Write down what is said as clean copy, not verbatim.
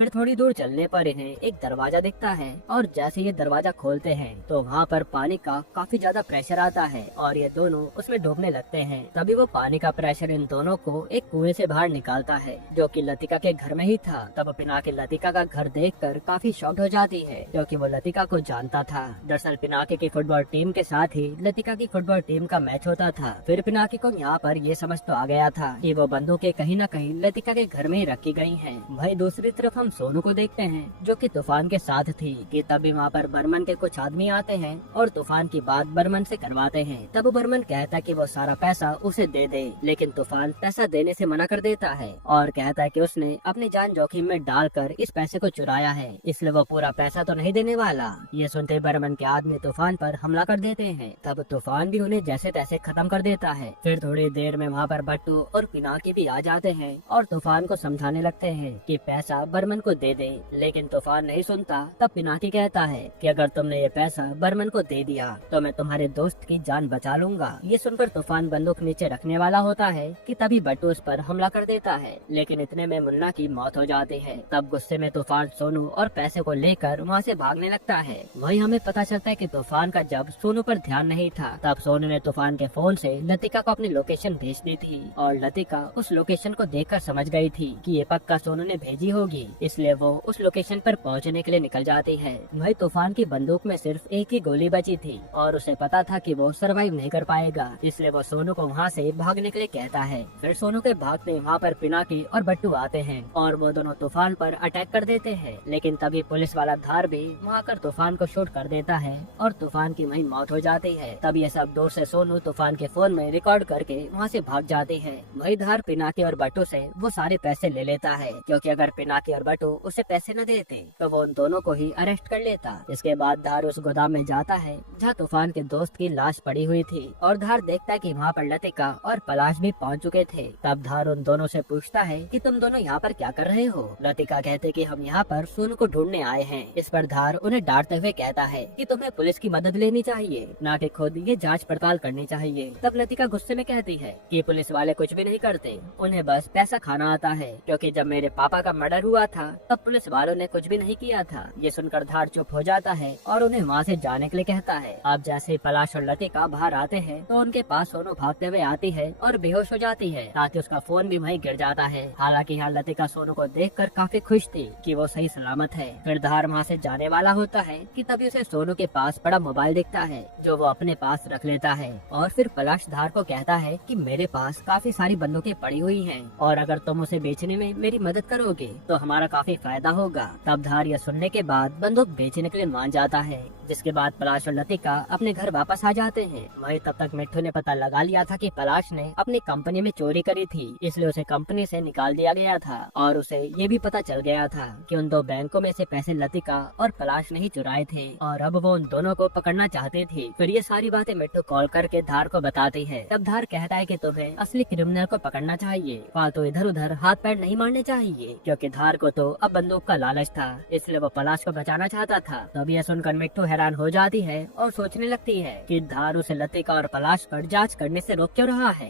फिर थोड़ी दूर चलने पर इन्हें एक दरवाजा दिखता है और जैसे ये दरवाजा खोलते हैं तो वहाँ पर पानी का काफी ज्यादा प्रेशर आता है और ये दोनों उसमें डूबने लगते हैं। तभी वो पानी का प्रेशर इन दोनों को एक कुएं से बाहर निकालता है जो कि लतिका के घर में ही था। तब पिनाकी लतिका का घर देखकर काफी शॉक्ड हो जाती है क्योंकि वो लतिका को जानता था। दरअसल पिनाकी की फुटबॉल टीम के साथ ही लतिका की फुटबॉल टीम का मैच होता था। फिर पिनाकी को यहाँ पर ये समझ तो आ गया था कि वो बंदूकें कहीं न कहीं लतिका के घर में ही रखी गई हैं। भाई दूसरी तरफ हम सोनू को देखते हैं जो कि तूफान के साथ थी कि तभी वहाँ पर बर्मन के कुछ आदमी आते हैं और तूफान की बात बर्मन से करवाते हैं। तब बर्मन कहता है कि वो सारा पैसा उसे दे दे, लेकिन तूफान पैसा देने से मना कर देता है और कहता है कि उसने अपनी जान जोखिम में डालकर इस पैसे को चुराया है, इसलिए वो पूरा पैसा तो नहीं देने वाला। ये सुनते बर्मन के आदमी तूफान पर हमला कर देते हैं। तब तूफान भी उन्हें जैसे तैसे खत्म कर देता है। फिर थोड़ी देर में वहाँ पर बट्टू और पिनाकी भी आ जाते हैं और तूफान को समझाने लगते हैं कि पैसा बर्मन को दे दे, लेकिन तूफान नहीं सुनता। तब पिनाकी कहता है कि अगर तुमने ये पैसा बर्मन को दे दिया तो मैं तुम्हारे दोस्त की जान बचा लूंगा। ये सुनकर तूफान बंदूक नीचे रखने वाला होता है कि तभी बट्टू उस पर हमला कर देता है, लेकिन इतने में मुन्ना की मौत हो जाती है। तब गुस्से में तूफान सोनू और पैसे को लेकर वहाँ से भागने लगता है। वही हमें पता चलता है कि तूफान का जब सोनू पर ध्यान नहीं था तब सोनू ने तूफान के फोन से लतिका को अपनी लोकेशन भेज दी थी और लतिका उस लोकेशन को देखकर समझ गई थी कि ये पक्का सोनू ने भेजी होगी, इसलिए वो उस लोकेशन पर पहुंचने के लिए निकल जाती है। वही तूफान की बंदूक में सिर्फ एक ही गोली बची थी और उसे पता था कि वो सरवाइव नहीं कर पाएगा, इसलिए वो सोनू को वहाँ से भागने के लिए कहता है। फिर सोनू के भागते वहाँ पर पिनाकी और बट्टू आते हैं और वो दोनों तूफान पर अटैक कर देते हैं, लेकिन तभी पुलिस वाला धार भी वहाँ आकर तूफान को शूट कर देता है और तूफान की वहीं मौत हो जाती है। तब ये सब दूर से सोनू तूफान के फोन में रिकॉर्ड करके वहाँ से भाग जाती है। वही धार पिनाकी और बट्टू से वो सारे पैसे ले लेता है क्योंकि अगर पिनाकी और बट्टू उसे पैसे न देते तो वो उन दोनों को ही अरेस्ट कर लेता। इसके बाद धार उस गोदाम में जाता है जहाँ तूफान के दोस्त की लाश पड़ी हुई थी और धार देखता है कि वहाँ पर लतिका और पलाश भी पहुँच चुके थे। तब धार उन दोनों से पूछता है कि तुम दोनों यहाँ पर क्या कर रहे हो। लतिका कहते कि हम यहाँ पर सोनू को ढूंढने आए हैं। इस पर धार उन्हें डांटते हुए कहता है कि तुम्हें पुलिस की मदद लेनी चाहिए, ना कि खुद ये जांच पड़ताल करनी चाहिए। तब लतिका गुस्से में कहती है कि पुलिस वाले कुछ भी नहीं करते, उन्हें बस पैसा खाना आता है, क्योंकि जब मेरे पापा का मर्डर हुआ था तब पुलिस वालों ने कुछ भी नहीं किया था। ये सुनकर धार चुप हो जाता है और उन्हें वहाँ से जाने के लिए कहता है। अब जैसे पलाश और लतिका बाहर आते हैं तो उनके पास सोनू भागते हुए आती है और बेहोश हो जाती है, साथ ही उसका फोन भी वहीं गिर जाता है। हालांकि यहाँ लतिका सोनू को देखकर काफी खुश थी कि वो सही सलामत है। फिर धार वहाँ से जाने वाला होता है कि तभी उसे सोनू के पास बड़ा मोबाइल दिखता है जो वो अपने पास रख लेता है और फिर पलाश धार को कहता है कि मेरे पास काफी सारी बंदूकें पड़ी हुई हैं और अगर तुम उसे बेचने में मेरी मदद करोगे तो हमारा काफी फायदा होगा। तब धार यह सुनने के बाद बंदूक बेचने के लिए मान जाता है, जिसके बाद पलाश और लतिका अपने घर वापस आ जाते हैं। वही तब तक मिट्ठू ने पता लगा लिया था कि पलाश ने अपनी कंपनी में चोरी करी थी, इसलिए उसे कंपनी से निकाल दिया गया था और उसे ये भी पता चल गया था कि उन दो बैंकों में से पैसे लतिका और पलाश ने ही चुराए थे और अब वो उन दोनों को पकड़ना चाहते थे। फिर ये सारी बातें मिट्टू कॉल करके धार को बताती है। तब धार कहता है कि तुम्हें असली क्रिमिनल को पकड़ना चाहिए, फालतू इधर उधर हाथ पैर नहीं मारने चाहिए, क्योंकि धार को तो अब बंदूक का लालच था, इसलिए वो पलाश को बचाना चाहता था। तब यह सुनकर मिट्टू हैरान हो जाती है और सोचने लगती है कि धार उसे लतिका और पलाश पर जांच करने से रोक क्यों रहा है।